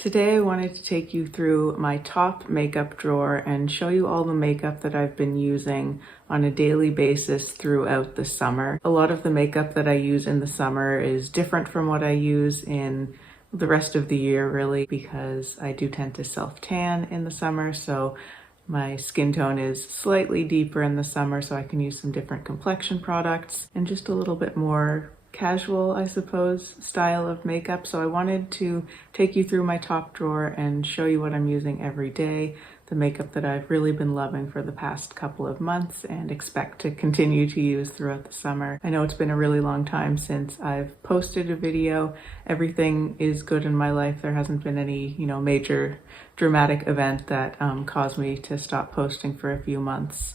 Today I wanted to take you through my top makeup drawer and show you all the makeup that I've been using on a daily basis throughout the summer. A lot of the makeup that I use in the summer is different from what I use in the rest of the year, really, because I do tend to self-tan in the summer, so my skin tone is slightly deeper in the summer, so I can use some different complexion products and just a little bit more casual, I suppose, style of makeup. So I wanted to take you through my top drawer and show you what I'm using every day, the makeup that I've really been loving for the past couple of months and expect to continue to use throughout the summer. I know it's been a really long time since I've posted a video. Everything is good in my life. There hasn't been any, major dramatic event that caused me to stop posting for a few months.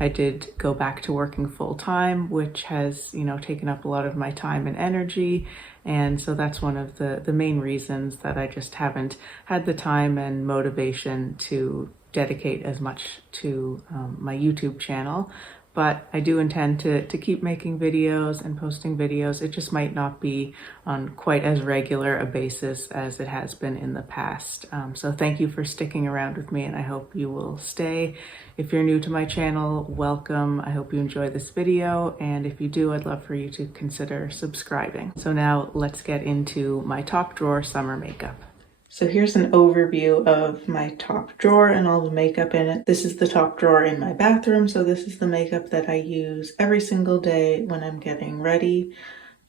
I did go back to working full time, which has, taken up a lot of my time and energy. And so that's one of the main reasons that I just haven't had the time and motivation to dedicate as much to my YouTube channel. But I do intend to keep making videos and posting videos. It just might not be on quite as regular a basis as it has been in the past. So thank you for sticking around with me, and I hope you will stay. If you're new to my channel, welcome. I hope you enjoy this video, and if you do, I'd love for you to consider subscribing. So now let's get into my top drawer summer makeup. So here's an overview of my top drawer and all the makeup in it. This is the top drawer in my bathroom, so this is the makeup that I use every single day when I'm getting ready.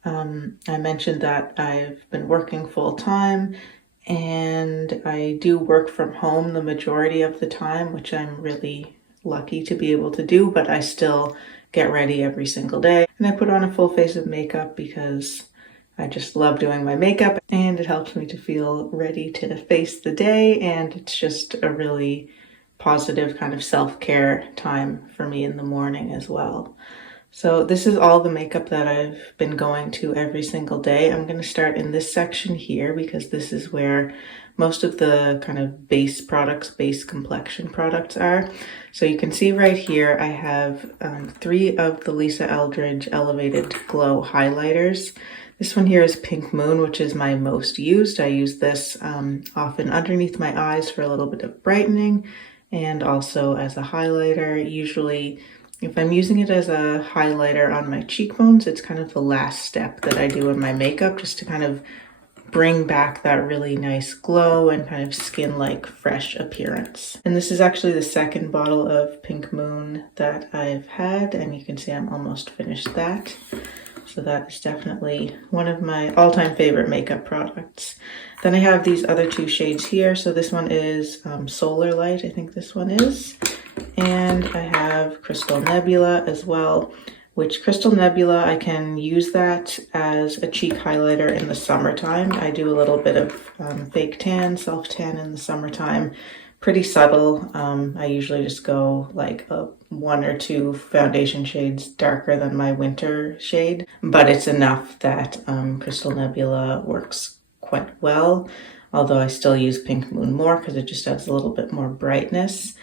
I mentioned that I've been working full time and I do work from home the majority of the time, which I'm really lucky to be able to do, but I still get ready every single day. And I put on a full face of makeup because I just love doing my makeup and it helps me to feel ready to face the day, and it's just a really positive kind of self-care time for me in the morning as well. So this is all the makeup that I've been going to every single day. I'm going to start in this section here because this is where most of the kind of base products, base complexion products are. So you can see right here I have 3 of the Lisa Eldridge Elevated Glow highlighters. This one here is Pink Moon, which is my most used. I use this often underneath my eyes for a little bit of brightening and also as a highlighter. Usually, if I'm using it as a highlighter on my cheekbones, it's kind of the last step that I do in my makeup just to kind of bring back that really nice glow and kind of skin-like fresh appearance. And this is actually the second bottle of Pink Moon that I've had, and you can see I'm almost finished that. So that is definitely one of my all-time favorite makeup products. Then I have these other 2 shades here. So this one is Solar Light, I think this one is. And I have Crystal Nebula as well, which Crystal Nebula, I can use that as a cheek highlighter in the summertime. I do a little bit of fake tan, self-tan in the summertime. Pretty subtle. I usually just go like 1 or 2 foundation shades darker than my winter shade, but it's enough that Crystal Nebula works quite well, although I still use Pink Moon more because it just adds a little bit more brightness.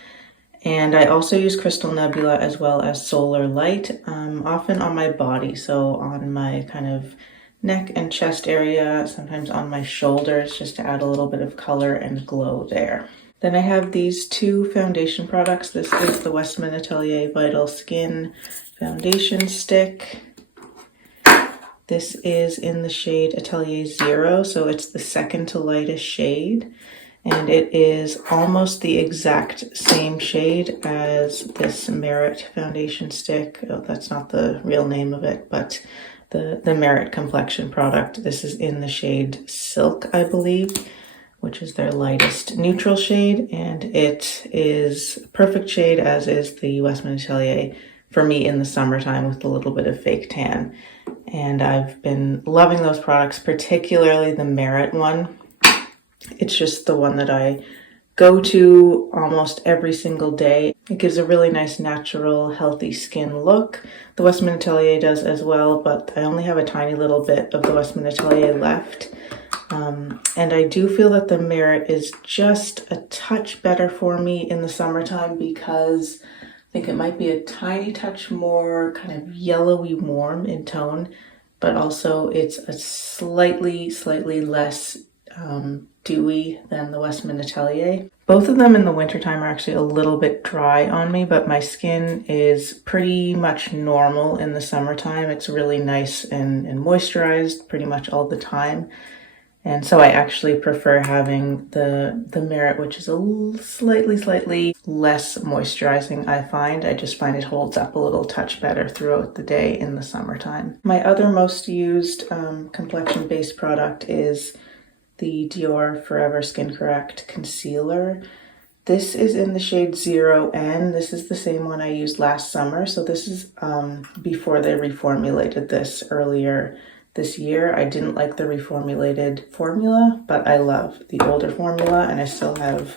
And I also use Crystal Nebula as well as Solar Light, often on my body, so on my kind of neck and chest area, sometimes on my shoulders, just to add a little bit of color and glow there. Then I have these 2 foundation products. This is the Westman Atelier Vital Skin Foundation Stick. This is in the shade Atelier Zero, so it's the second to lightest shade. And it is almost the exact same shade as this Merit foundation stick. Oh, that's not the real name of it, but the Merit complexion product. This is in the shade Silk, I believe, which is their lightest neutral shade, and it is a perfect shade, as is the Westman Atelier for me in the summertime with a little bit of fake tan. And I've been loving those products, particularly the Merit one. It's just the one that I go to almost every single day. It gives a really nice, natural, healthy skin look. The Westman Atelier does as well, but I only have a tiny little bit of the Westman Atelier left. And I do feel that the Merit is just a touch better for me in the summertime because I think it might be a tiny touch more kind of yellowy warm in tone, but also it's a slightly less dewy than the Westman Atelier. Both of them in the wintertime are actually a little bit dry on me, but my skin is pretty much normal in the summertime. It's really nice and moisturized pretty much all the time. And so I actually prefer having the Merit, which is slightly less moisturizing, I find. I just find it holds up a little touch better throughout the day in the summertime. My other most used complexion-based product is the Dior Forever Skin Correct Concealer. This is in the shade 0N. This is the same one I used last summer. So this is before they reformulated this earlier this year. I didn't like the reformulated formula, but I love the older formula, and I still have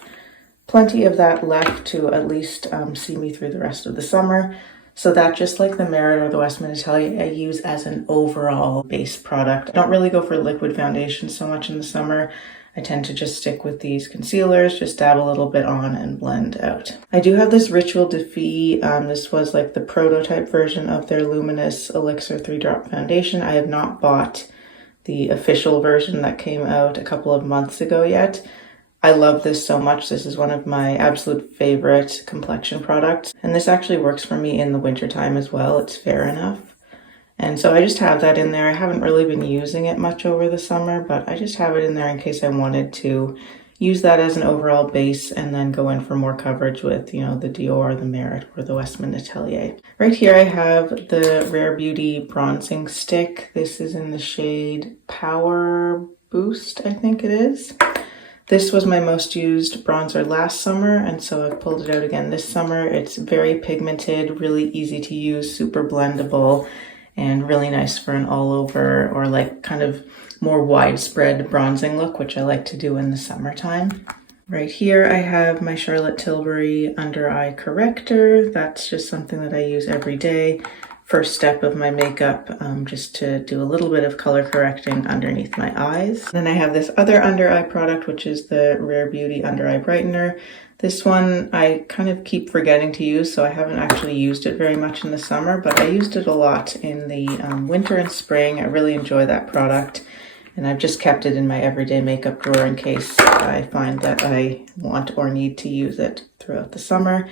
plenty of that left to at least see me through the rest of the summer. So that, just like the Merit or the Westman Atelier, I use as an overall base product. I don't really go for liquid foundation so much in the summer. I tend to just stick with these concealers, just dab a little bit on and blend out. I do have this Ritual Defee. This was like the prototype version of their Luminous Elixir 3-drop foundation. I have not bought the official version that came out a couple of months ago yet. I love this so much. This is one of my absolute favorite complexion products. And this actually works for me in the wintertime as well. It's fair enough. And so I just have that in there. I haven't really been using it much over the summer, but I just have it in there in case I wanted to use that as an overall base and then go in for more coverage with, you know, the Dior, the Merit, or the Westman Atelier. Right here I have the Rare Beauty Bronzing Stick. This is in the shade Power Boost, I think it is. This was my most used bronzer last summer, and so I pulled it out again this summer. It's very pigmented, really easy to use, super blendable, and really nice for an all over or like kind of more widespread bronzing look, which I like to do in the summertime. Right here I have my Charlotte Tilbury Under Eye Corrector. That's just something that I use every day. First step of my makeup, just to do a little bit of color correcting underneath my eyes. Then I have this other under eye product, which is the Rare Beauty Under Eye Brightener. This one I kind of keep forgetting to use, so I haven't actually used it very much in the summer, but I used it a lot in the winter and spring. I really enjoy that product, and I've just kept it in my everyday makeup drawer in case I find that I want or need to use it throughout the summer.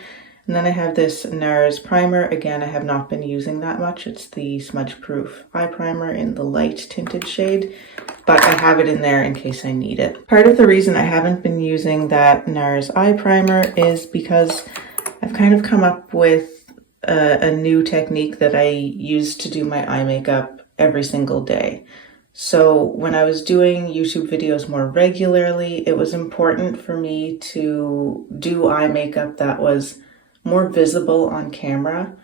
And then I have this NARS primer. Again, I have not been using that much. It's the Smudge Proof Eye Primer in the light tinted shade, but I have it in there in case I need it. Part of the reason I haven't been using that NARS eye primer is because I've kind of come up with a new technique that I use to do my eye makeup every single day. So when I was doing YouTube videos more regularly, it was important for me to do eye makeup that was more visible on camera,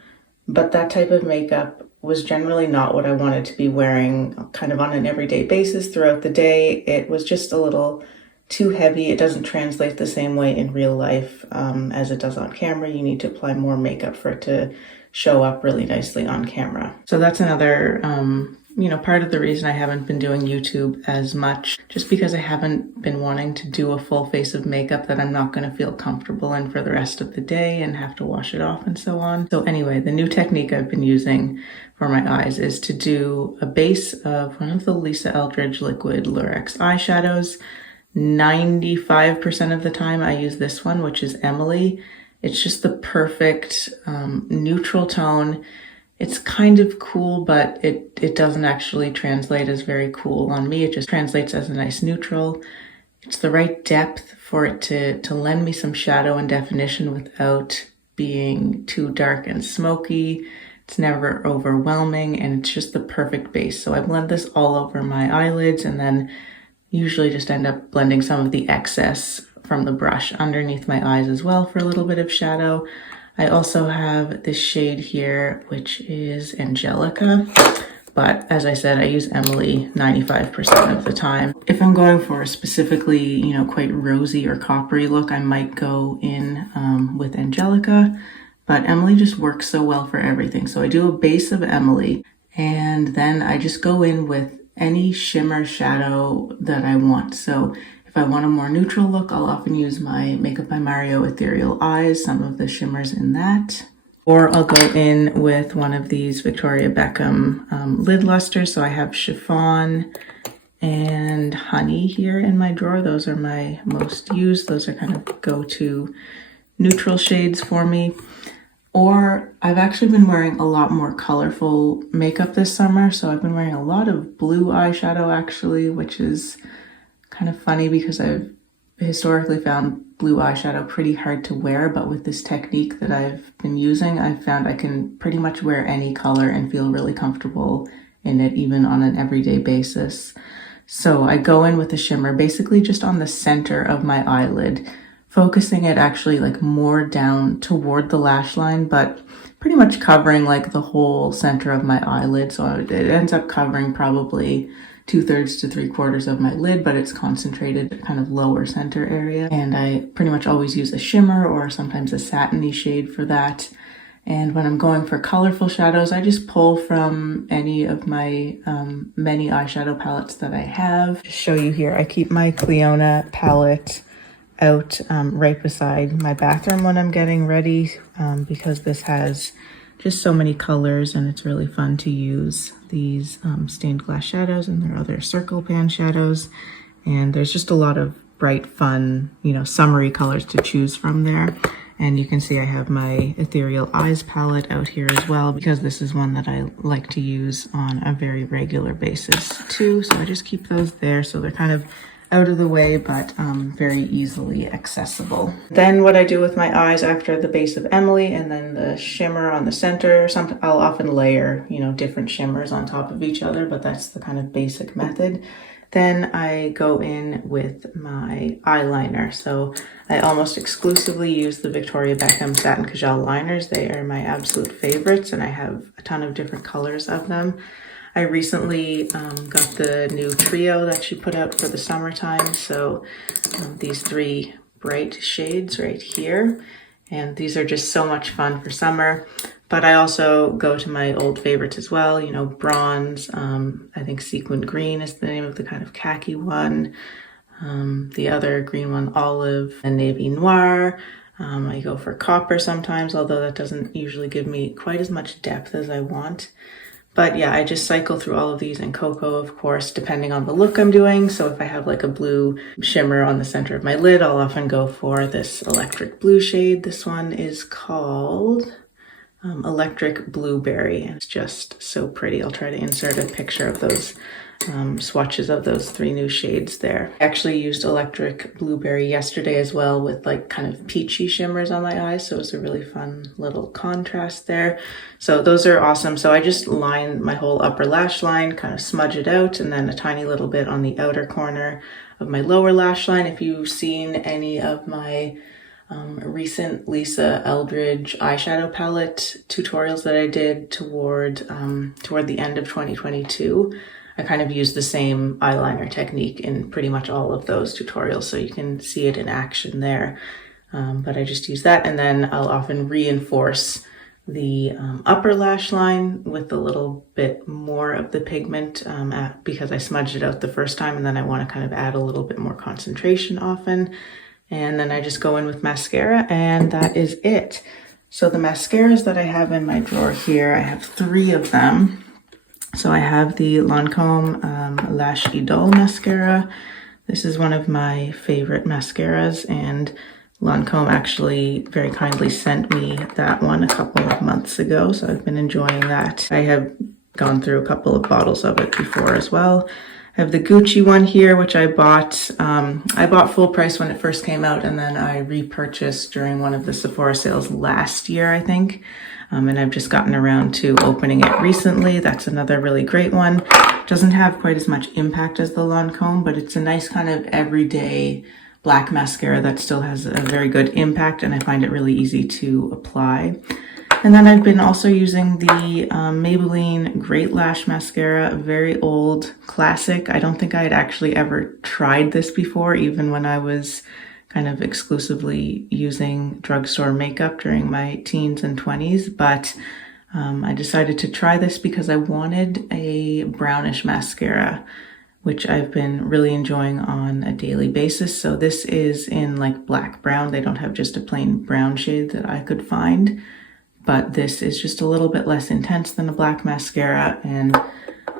but that type of makeup was generally not what I wanted to be wearing kind of on an everyday basis throughout the day. It was just a little too heavy. It doesn't translate the same way in real life as it does on camera. You need to apply more makeup for it to show up really nicely on camera. So that's another part of the reason I haven't been doing YouTube as much, just because I haven't been wanting to do a full face of makeup that I'm not going to feel comfortable in for the rest of the day and have to wash it off and so on. So anyway, the new technique I've been using for my eyes is to do a base of one of the Lisa Eldridge Liquid Lurex eyeshadows. 95% of the time I use this one, which is Emily. It's just the perfect neutral tone. It's kind of cool, but it doesn't actually translate as very cool on me. It just translates as a nice neutral. It's the right depth for it to lend me some shadow and definition without being too dark and smoky. It's never overwhelming, and it's just the perfect base. So I blend this all over my eyelids and then usually just end up blending some of the excess from the brush underneath my eyes as well for a little bit of shadow. I also have this shade here, which is Angelica, but as I said, I use Emily 95% of the time. If I'm going for a specifically, quite rosy or coppery look, I might go in with Angelica, but Emily just works so well for everything. So I do a base of Emily, and then I just go in with any shimmer shadow that I want. So if I want a more neutral look, I'll often use my Makeup by Mario Ethereal Eyes, some of the shimmers in that. Or I'll go in with one of these Victoria Beckham lid lusters. So I have Chiffon and Honey here in my drawer. Those are my most used. Those are kind of go-to neutral shades for me. Or I've actually been wearing a lot more colorful makeup this summer. So I've been wearing a lot of blue eyeshadow actually, which is kind of funny because I've historically found blue eyeshadow pretty hard to wear, but with this technique that I've been using, I've found I can pretty much wear any color and feel really comfortable in it, even on an everyday basis. So I go in with a shimmer basically just on the center of my eyelid, focusing it actually like more down toward the lash line, but pretty much covering like the whole center of my eyelid. So it ends up covering probably 2/3 to 3/4 of my lid, but it's concentrated kind of lower center area. And I pretty much always use a shimmer or sometimes a satiny shade for that. And when I'm going for colorful shadows, I just pull from any of my many eyeshadow palettes that I have. Just show you here, I keep my Clionadh palette out right beside my bathroom when I'm getting ready because this has just so many colors and it's really fun to use these stained glass shadows, and there are other circle pan shadows, and there's just a lot of bright, fun, you know, summery colors to choose from there. And you can see I have my Ethereal Eyes palette out here as well, because this is one that I like to use on a very regular basis too. So I just keep those there so they're kind of out of the way, but very easily accessible. Then what I do with my eyes after the base of Emily and then the shimmer on the center, I'll often layer, you know, different shimmers on top of each other, but that's the kind of basic method. Then I go in with my eyeliner. So I almost exclusively use the Victoria Beckham Satin Kajal liners. They are my absolute favorites, and I have a ton of different colors of them. I recently got the new trio that she put out for the summertime. So these 3 bright shades right here. And these are just so much fun for summer. But I also go to my old favorites as well, you know, bronze. I think sequin green is the name of the kind of khaki one. The other green one, olive, and navy noir. I go for copper sometimes, although that doesn't usually give me quite as much depth as I want. But yeah, I just cycle through all of these, and cocoa, of course, depending on the look I'm doing. So if I have like a blue shimmer on the center of my lid, I'll often go for this electric blue shade. This one is called Electric Blueberry, and it's just so pretty. I'll try to insert a picture of those swatches of those 3 new shades there. I actually used Electric Blueberry yesterday as well with like kind of peachy shimmers on my eyes, so it's a really fun little contrast there. So those are awesome. So I just line my whole upper lash line, kind of smudge it out, and then a tiny little bit on the outer corner of my lower lash line. If you've seen any of my recent Lisa Eldridge eyeshadow palette tutorials that I did toward the end of 2022, I kind of used the same eyeliner technique in pretty much all of those tutorials, so you can see it in action there. But I just use that, and then I'll often reinforce the upper lash line with a little bit more of the pigment because I smudged it out the first time, and then I want to kind of add a little bit more concentration often. And then I just go in with mascara, and that is it. So the mascaras that I have in my drawer here, I have 3 of them. So I have the Lancome Lash Idole mascara. This is one of my favorite mascaras, and Lancome actually very kindly sent me that one a couple of months ago, so I've been enjoying that. I have gone through a couple of bottles of it before as well. I have the Gucci one here, which I bought full price when it first came out, and then I repurchased during one of the Sephora sales last year, I think. And I've just gotten around to opening it recently. That's another really great one. Doesn't have quite as much impact as the Lancome, but it's a nice kind of everyday black mascara that still has a very good impact, and I find it really easy to apply. And then I've been also using the Maybelline Great Lash Mascara, a very old classic. I don't think I had actually ever tried this before, even when I was kind of exclusively using drugstore makeup during my teens and 20s. But I decided to try this because I wanted a brownish mascara, which I've been really enjoying on a daily basis. So this is in like black brown. They don't have just a plain brown shade that I could find, but this is just a little bit less intense than a black mascara, and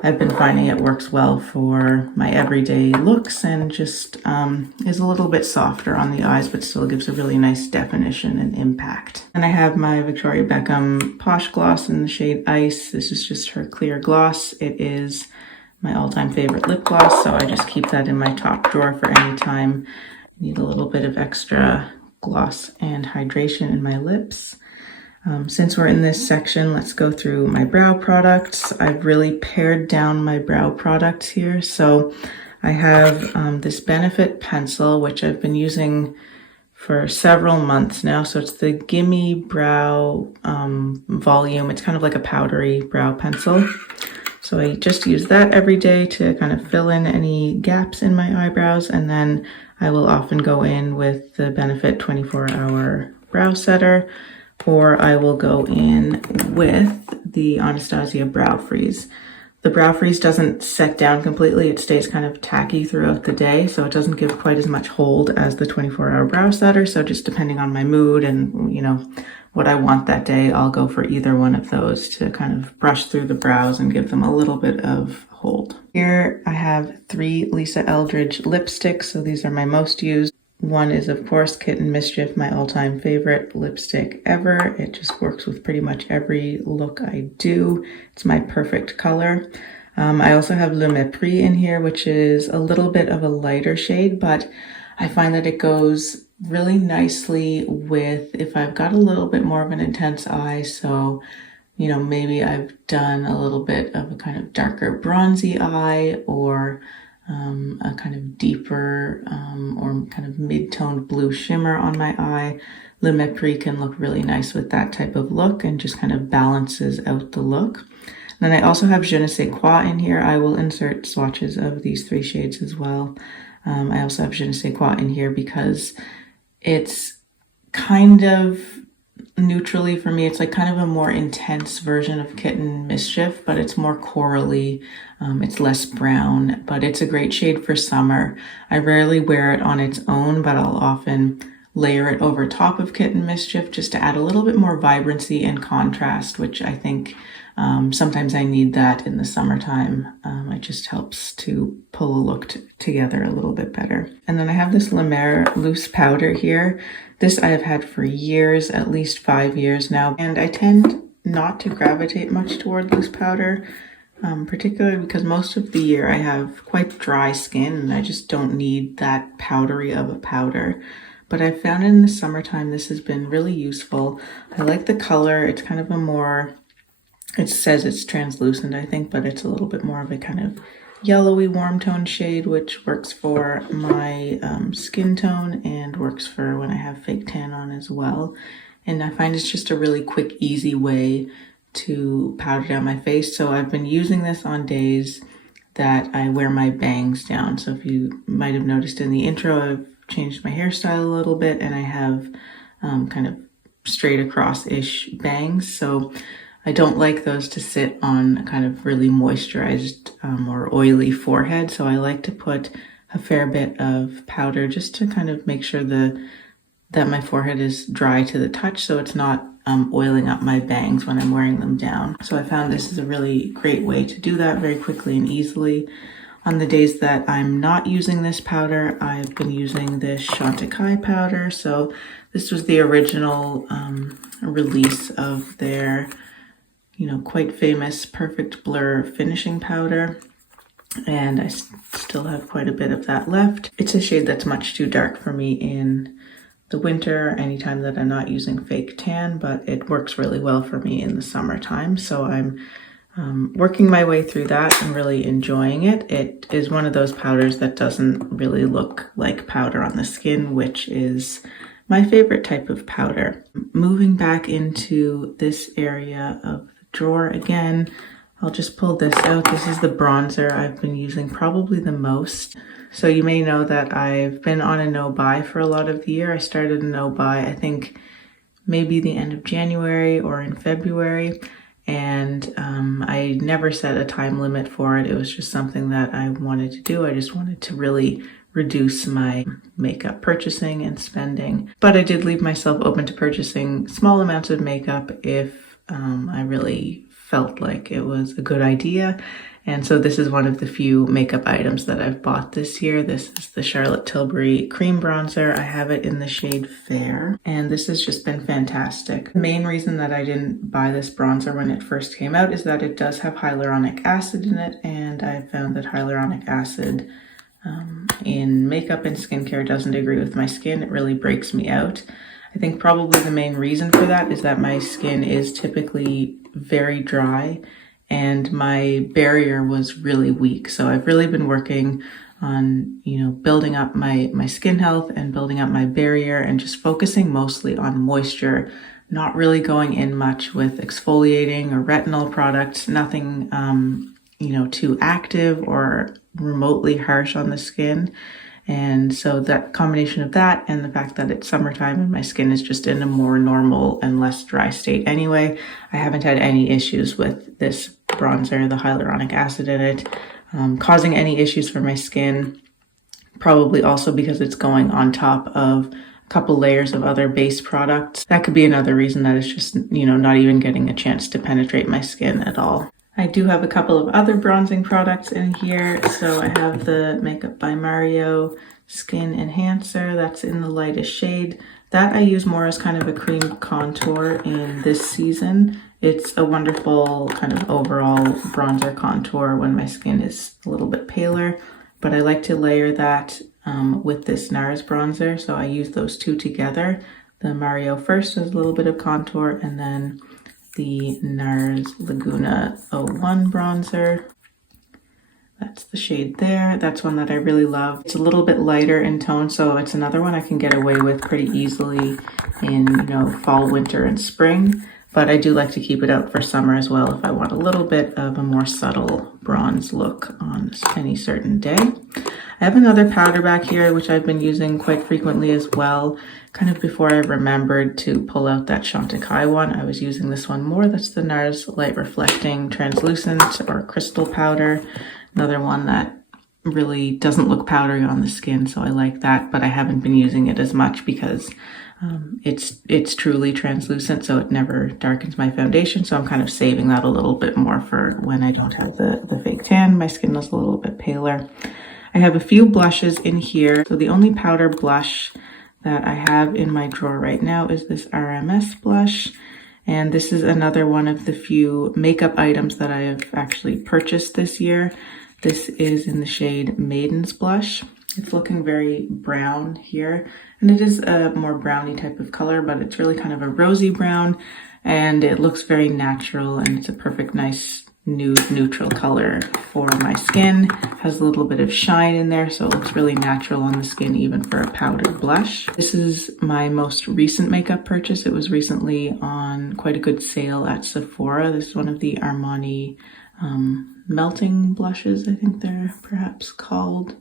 I've been finding it works well for my everyday looks and just is a little bit softer on the eyes, but still gives a really nice definition and impact. And I have my Victoria Beckham Posh Gloss in the shade Ice. This is just her clear gloss. It is my all-time favorite lip gloss, so I just keep that in my top drawer for any time I need a little bit of extra gloss and hydration in my lips. Since we're in this section, let's go through my brow products. I've really pared down my brow products here. So I have this Benefit pencil, which I've been using for several months now. So it's the Gimme Brow Volume. It's kind of like a powdery brow pencil. So I just use that every day to kind of fill in any gaps in my eyebrows. And then I will often go in with the Benefit 24-Hour Brow Setter, or I will go in with the Anastasia Brow Freeze. The Brow Freeze doesn't set down completely. It stays kind of tacky throughout the day, so it doesn't give quite as much hold as the 24-Hour Brow Setter. So just depending on my mood and, you know, what I want that day, I'll go for either one of those to kind of brush through the brows and give them a little bit of hold. Here I have 3 Lisa Eldridge lipsticks, so these are my most used. One is, of course, Kitten Mischief, my all-time favorite lipstick ever. It just works with pretty much every look I do. It's my perfect color. I also have Le Mépris in here, which is a little bit of a lighter shade, but I find that it goes really nicely with if I've got a little bit more of an intense eye. So, you know, maybe I've done a little bit of a kind of darker bronzy eye, or a kind of deeper or kind of mid-toned blue shimmer on my eye. Le Mépris can look really nice with that type of look and just kind of balances out the look. Then I also have Je ne sais quoi in here. I will insert swatches of these 3 shades as well. I also have Je ne sais quoi in here because it's kind of neutrally for me. It's like kind of a more intense version of Kitten Mischief, but it's more corally. It's less brown, but it's a great shade for summer. I rarely wear it on its own, but I'll often layer it over top of Kitten Mischief just to add a little bit more vibrancy and contrast, which I think sometimes I need that in the summertime. It just helps to pull a look together a little bit better. And then I have this La Mer loose powder here. This I have had for years, at least 5 years now, and I tend not to gravitate much toward loose powder, particularly because most of the year I have quite dry skin and I just don't need that powdery of a powder. But I found in the summertime this has been really useful. I like the color. It's kind of a more, it says it's translucent, I think, but it's a little bit more of a kind of yellowy warm tone shade, which works for my skin tone and works for when I have fake tan on as well. And I find it's just a really quick, easy way to powder down my face. So I've been using this on days that I wear my bangs down. So if you might have noticed in the intro, I've changed my hairstyle a little bit and I have kind of straight across-ish bangs. So I don't like those to sit on a kind of really moisturized or oily forehead. So I like to put a fair bit of powder just to kind of make sure that my forehead is dry to the touch, so it's not oiling up my bangs when I'm wearing them down. So I found this is a really great way to do that very quickly and easily. On the days that I'm not using this powder, I've been using this Chantecaille powder. So this was the original release of their, you know, quite famous Perfect Blur finishing powder. And I still have quite a bit of that left. It's a shade that's much too dark for me in the winter, anytime that I'm not using fake tan, but it works really well for me in the summertime. So I'm working my way through that and really enjoying it. It is one of those powders that doesn't really look like powder on the skin, which is my favorite type of powder. Moving back into this area of the drawer again, I'll just pull this out. This is the bronzer I've been using probably the most. So you may know that I've been on a no-buy for a lot of the year. I started a no-buy, I think maybe the end of January or in February. And I never set a time limit for it. It was just something that I wanted to do. I just wanted to really reduce my makeup purchasing and spending. But I did leave myself open to purchasing small amounts of makeup if I really felt like it was a good idea. And so this is one of the few makeup items that I've bought this year. This is the Charlotte Tilbury Cream Bronzer. I have it in the shade Fair, and this has just been fantastic. The main reason that I didn't buy this bronzer when it first came out is that it does have hyaluronic acid in it, and I found that hyaluronic acid in makeup and skincare doesn't agree with my skin. It really breaks me out. I think probably the main reason for that is that my skin is typically very dry, and my barrier was really weak. So I've really been working on, building up my skin health and building up my barrier and just focusing mostly on moisture, not really going in much with exfoliating or retinol products, nothing, too active or remotely harsh on the skin. And so that combination of that and the fact that it's summertime and my skin is just in a more normal and less dry state anyway, I haven't had any issues with this bronzer, the hyaluronic acid in it, causing any issues for my skin. Probably also because it's going on top of a couple layers of other base products. That could be another reason that it's just, not even getting a chance to penetrate my skin at all. I do have a couple of other bronzing products in here. So I have the Makeup by Mario Skin Enhancer. That's in the lightest shade. That I use more as kind of a cream contour in this season. It's a wonderful kind of overall bronzer contour when my skin is a little bit paler. But I like to layer that with this NARS bronzer. So I use those two together. The Mario first as a little bit of contour, and then the NARS Laguna 01 bronzer. That's the shade there. That's one that I really love. It's a little bit lighter in tone, so it's another one I can get away with pretty easily in, fall, winter, and spring. But I do like to keep it out for summer as well if I want a little bit of a more subtle bronze look on any certain day. I have another powder back here, which I've been using quite frequently as well. Kind of before I remembered to pull out that Chantecaille one, I was using this one more. That's the NARS Light Reflecting Translucent or Crystal Powder. Another one that really doesn't look powdery on the skin, so I like that, but I haven't been using it as much because it's truly translucent, so it never darkens my foundation. So I'm kind of saving that a little bit more for when I don't have the fake tan. My skin is a little bit paler. I have a few blushes in here. So the only powder blush that I have in my drawer right now is this RMS blush. And this is another one of the few makeup items that I have actually purchased this year. This is in the shade Maiden's Blush. It's looking very brown here, and it is a more browny type of color, but it's really kind of a rosy brown, and it looks very natural, and it's a perfect nice nude neutral color for my skin. Has a little bit of shine in there, so it looks really natural on the skin even for a powdered blush. This is my most recent makeup purchase. It was recently on quite a good sale at Sephora. This is one of the Armani melting blushes, I think they're perhaps called.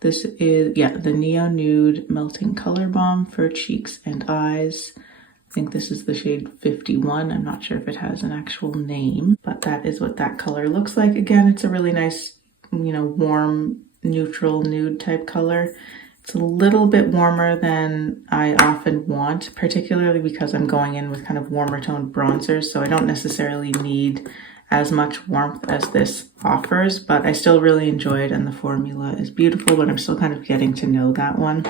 This is, the Neo Nude Melting Color Balm for cheeks and eyes. I think this is the shade 51. I'm not sure if it has an actual name, but that is what that color looks like. Again, it's a really nice, warm, neutral nude type color. It's a little bit warmer than I often want, particularly because I'm going in with kind of warmer toned bronzers, so I don't necessarily need as much warmth as this offers, but I still really enjoy it, and the formula is beautiful, but I'm still kind of getting to know that one.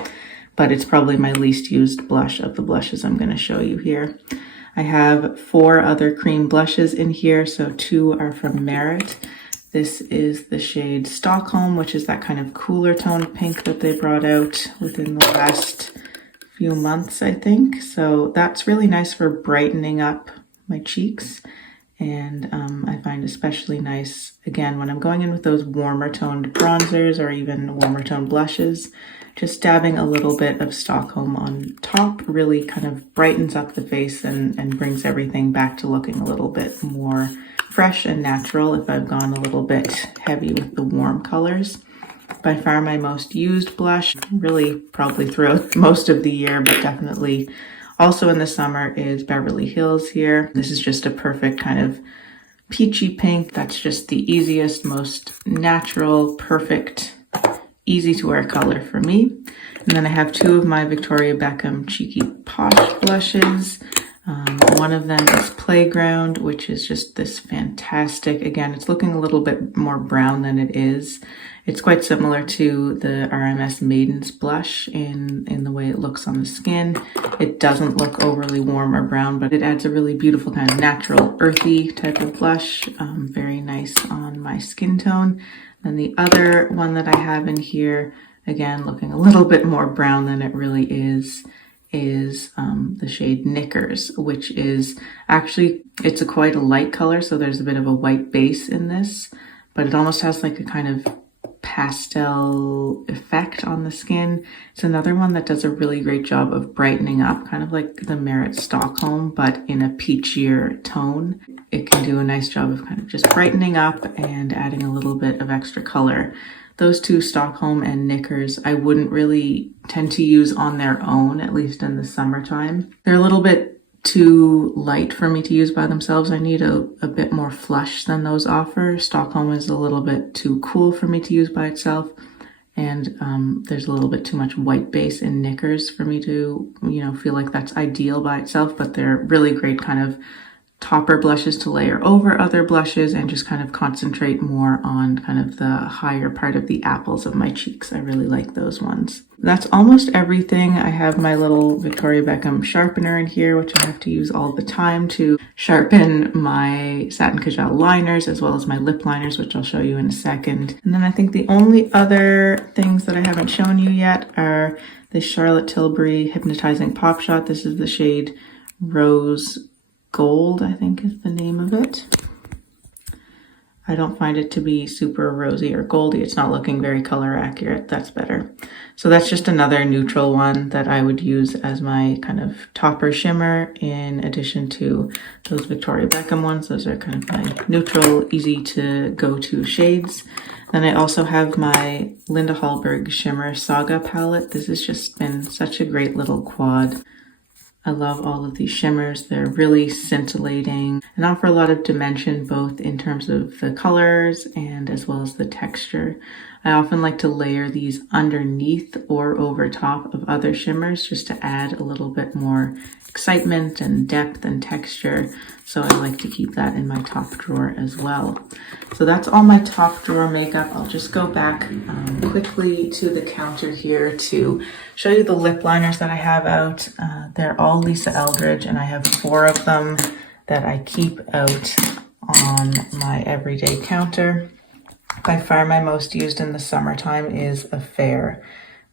But it's probably my least used blush of the blushes I'm going to show you here. I have 4 other cream blushes in here, so 2 are from Merit. This is the shade Stockholm, which is that kind of cooler toned pink that they brought out within the last few months, I think. So that's really nice for brightening up my cheeks. And I find especially nice, again, when I'm going in with those warmer toned bronzers or even warmer toned blushes, just dabbing a little bit of Stockholm on top really kind of brightens up the face and brings everything back to looking a little bit more fresh and natural if I've gone a little bit heavy with the warm colors. By far my most used blush, really probably throughout most of the year, but definitely also in the summer, is Beverly Hills here. This is just a perfect kind of peachy pink. That's just the easiest, most natural, perfect, easy to wear color for me. And then I have 2 of my Victoria Beckham Cheeky Posh blushes. One of them is Playground, which is just this fantastic, again, it's looking a little bit more brown than it is. It's quite similar to the RMS Maiden's blush in the way it looks on the skin. It doesn't look overly warm or brown, but it adds a really beautiful kind of natural earthy type of blush. Very nice on my skin tone. And the other one that I have in here, again, looking a little bit more brown than it really is the shade Knickers, which is actually, it's quite a light color, so there's a bit of a white base in this, but it almost has like a kind of pastel effect on the skin. It's another one that does a really great job of brightening up, kind of like the Merit Stockholm, but in a peachier tone. It can do a nice job of kind of just brightening up and adding a little bit of extra color. Those two, Stockholm and Knickers, I wouldn't really tend to use on their own, at least in the summertime. They're a little bit too light for me to use by themselves. I need a bit more flush than those offer. Stockholm is a little bit too cool for me to use by itself. And there's a little bit too much white base in Knickers for me to, feel like that's ideal by itself, but they're really great kind of topper blushes to layer over other blushes and just kind of concentrate more on kind of the higher part of the apples of my cheeks. I really like those ones. That's almost everything. I have my little Victoria Beckham sharpener in here, which I have to use all the time to sharpen my Satin Kajal liners as well as my lip liners, which I'll show you in a second. And then I think the only other things that I haven't shown you yet are the Charlotte Tilbury Hypnotizing Pop Shot. This is the shade Rose Gold, I think is the name of it. I don't find it to be super rosy or goldy. It's not looking very color accurate. That's better. So that's just another neutral one that I would use as my kind of topper shimmer in addition to those Victoria Beckham ones. Those are kind of my neutral, easy to go to shades. Then I also have my Linda Hallberg Shimmer Saga palette. This has just been such a great little quad. I love all of these shimmers. They're really scintillating and offer a lot of dimension, both in terms of the colors and as well as the texture. I often like to layer these underneath or over top of other shimmers just to add a little bit more excitement and depth and texture. So I like to keep that in my top drawer as well. So that's all my top drawer makeup. I'll just go back quickly to the counter here to show you the lip liners that I have out. They're all Lisa Eldridge, and I have 4 of them that I keep out on my everyday counter. By far my most used in the summertime is Affair.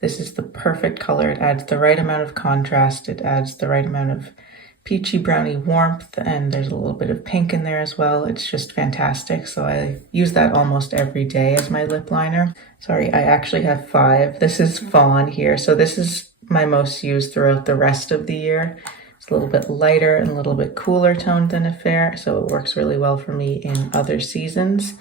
This is the perfect color. It adds the right amount of contrast. It adds the right amount of peachy brownie warmth, and there's a little bit of pink in there as well. It's just fantastic. So I use that almost every day as my lip liner. Sorry, I actually have 5. This is Fawn here. So this is my most used throughout the rest of the year. It's a little bit lighter and a little bit cooler toned than Affair, so it works really well for me in other seasons.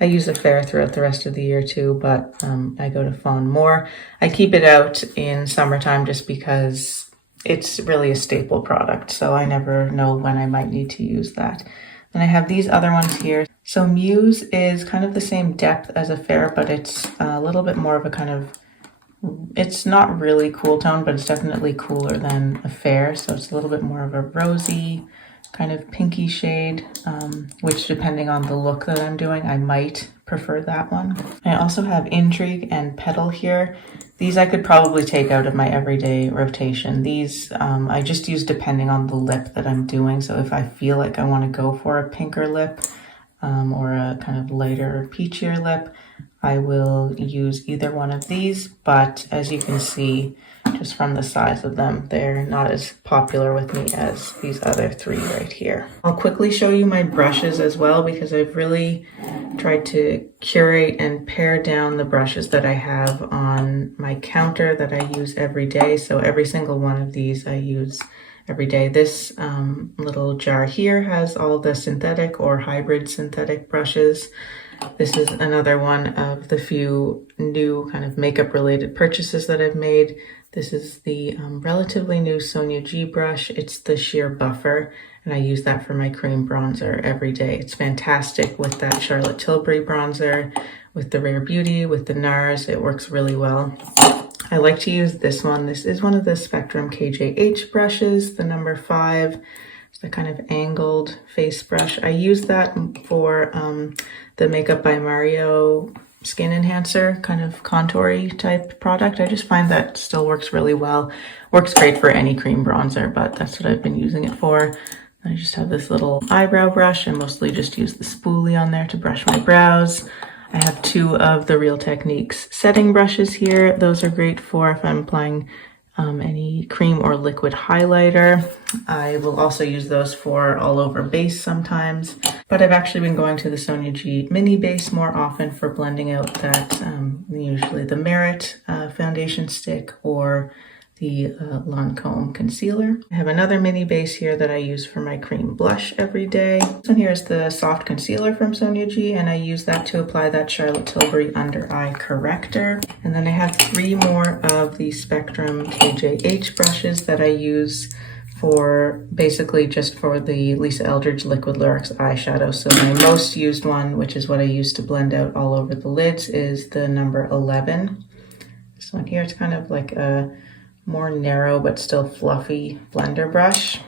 I use Affair throughout the rest of the year too, but I go to Fawn more. I keep it out in summertime just because it's really a staple product, so I never know when I might need to use that. Then I have these other ones here. So Muse is kind of the same depth as Affair, but it's a little bit more of a kind of, it's not really cool tone, but it's definitely cooler than Affair. So it's a little bit more of a rosy, kind of pinky shade, which depending on the look that I'm doing, I might prefer that one. I also have Intrigue and Petal here. These I could probably take out of my everyday rotation. These I just use depending on the lip that I'm doing. So if I feel like I want to go for a pinker lip or a kind of lighter peachier lip, I will use either one of these. But as you can see, just from the size of them, they're not as popular with me as these other 3 right here. I'll quickly show you my brushes as well, because I've really tried to curate and pare down the brushes that I have on my counter that I use every day. So every single one of these I use every day. This little jar here has all the synthetic or hybrid synthetic brushes. This is another one of the few new kind of makeup related purchases that I've made. This is the relatively new Sonia G brush. It's the sheer buffer, and I use that for my cream bronzer every day. It's fantastic with that Charlotte Tilbury bronzer, with the Rare Beauty, with the NARS. It works really well. I like to use this one. This is one of the Spectrum KJH brushes, the number 5. the kind of angled face brush. I use that for the Makeup by Mario Skin Enhancer kind of contour-y type product. I just find that still works really well. Works great for any cream bronzer, but that's what I've been using it for. I just have this little eyebrow brush and mostly just use the spoolie on there to brush my brows. I have 2 of the Real Techniques setting brushes here. Those are great for if I'm applying any cream or liquid highlighter. I will also use those for all over base sometimes, but I've actually been going to the Sonia G mini base more often for blending out that usually the Merit foundation stick or the Lancome concealer. I have another mini base here that I use for my cream blush every day. This one here is the soft concealer from Sonia G, and I use that to apply that Charlotte Tilbury under eye corrector. And then I have 3 more of the Spectrum KJH brushes that I use for basically just for the Lisa Eldridge Liquid Lyrics eyeshadow. So my most used one, which is what I use to blend out all over the lids, is the number 11. This one here, it's kind of like a more narrow but still fluffy blender brush.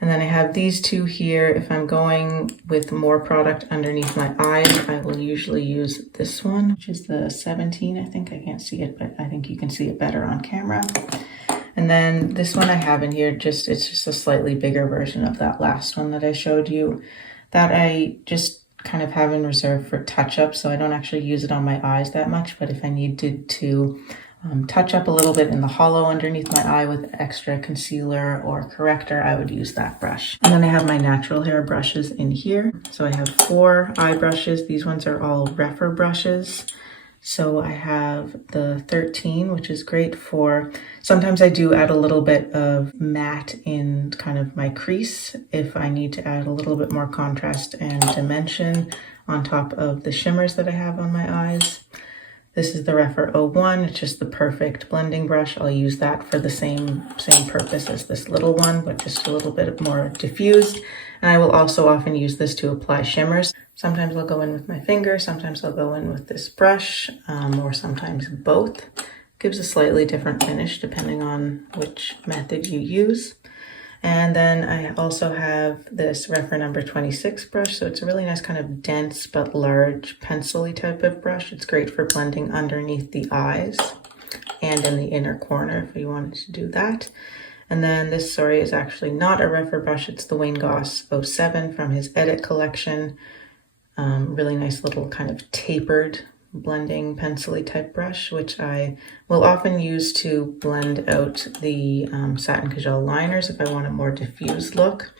And then I have these 2 here. If I'm going with more product underneath my eyes, I will usually use this one, which is the 17. I think I can't see it, but I think you can see it better on camera. And then this one I have in here, it's just a slightly bigger version of that last one that I showed you, that I just kind of have in reserve for touch-up, so I don't actually use it on my eyes that much, but if I needed to touch up a little bit in the hollow underneath my eye with extra concealer or corrector, I would use that brush. And then I have my natural hair brushes in here. So I have 4 eye brushes. These ones are all Rephr brushes. So I have the 13, which is great for, sometimes I do add a little bit of matte in kind of my crease if I need to add a little bit more contrast and dimension on top of the shimmers that I have on my eyes. This is the Rephr 01. It's just the perfect blending brush. I'll use that for the same purpose as this little one, but just a little bit more diffused. And I will also often use this to apply shimmers. Sometimes I'll go in with my finger, sometimes I'll go in with this brush, or sometimes both. Gives a slightly different finish depending on which method you use. And then I also have this Rephr number 26 brush. So it's a really nice kind of dense but large pencil-y type of brush. It's great for blending underneath the eyes and in the inner corner if you wanted to do that. And then this, sorry, is actually not a Rephr brush. It's the Wayne Goss 07 from his Edit collection. Really nice little kind of tapered blending pencil-y type brush, which I will often use to blend out the Satin Kajal liners if I want a more diffused look.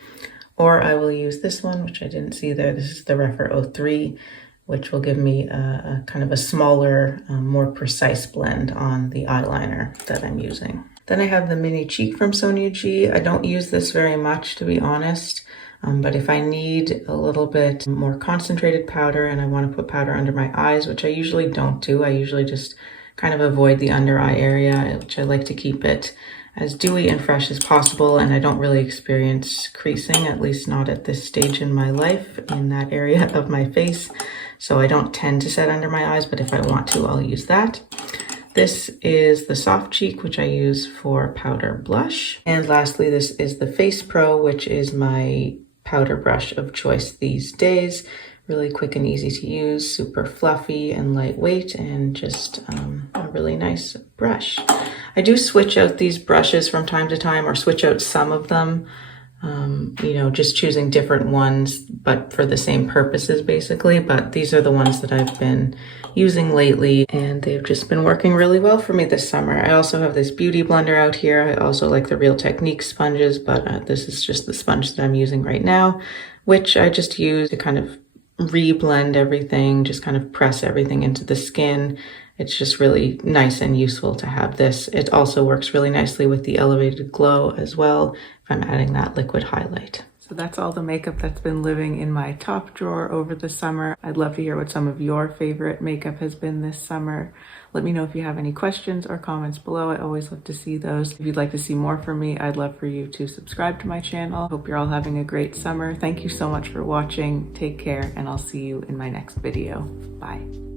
Or I will use this one, which I didn't see there. This is the Rephr 03, which will give me a kind of a smaller, more precise blend on the eyeliner that I'm using. Then I have the mini cheek from Sonia G. I don't use this very much, to be honest. But if I need a little bit more concentrated powder and I want to put powder under my eyes, which I usually don't do, I usually just kind of avoid the under eye area, which I like to keep it as dewy and fresh as possible. And I don't really experience creasing, at least not at this stage in my life, in that area of my face. So I don't tend to set under my eyes, but if I want to, I'll use that. This is the Soft Cheek, which I use for powder blush. And lastly, this is the Face Pro, which is my powder brush of choice these days. Really quick and easy to use, super fluffy and lightweight, and just a really nice brush. I do switch out these brushes from time to time, or switch out some of them, you know, just choosing different ones, but for the same purposes basically. But these are the ones that I've been using lately, and they've just been working really well for me this summer. I also have this beauty blender out here. I also like the Real Techniques sponges, but this is just the sponge that I'm using right now, which I just use to kind of re-blend everything, just kind of press everything into the skin. It's just really nice and useful to have this. It also works really nicely with the Elevated Glow as well, if I'm adding that liquid highlight. So that's all the makeup that's been living in my top drawer over the summer. I'd love to hear what some of your favorite makeup has been this summer. Let me know if you have any questions or comments below. I always love to see those. If you'd like to see more from me, I'd love for you to subscribe to my channel. Hope you're all having a great summer. Thank you so much for watching. Take care, and I'll see you in my next video. Bye.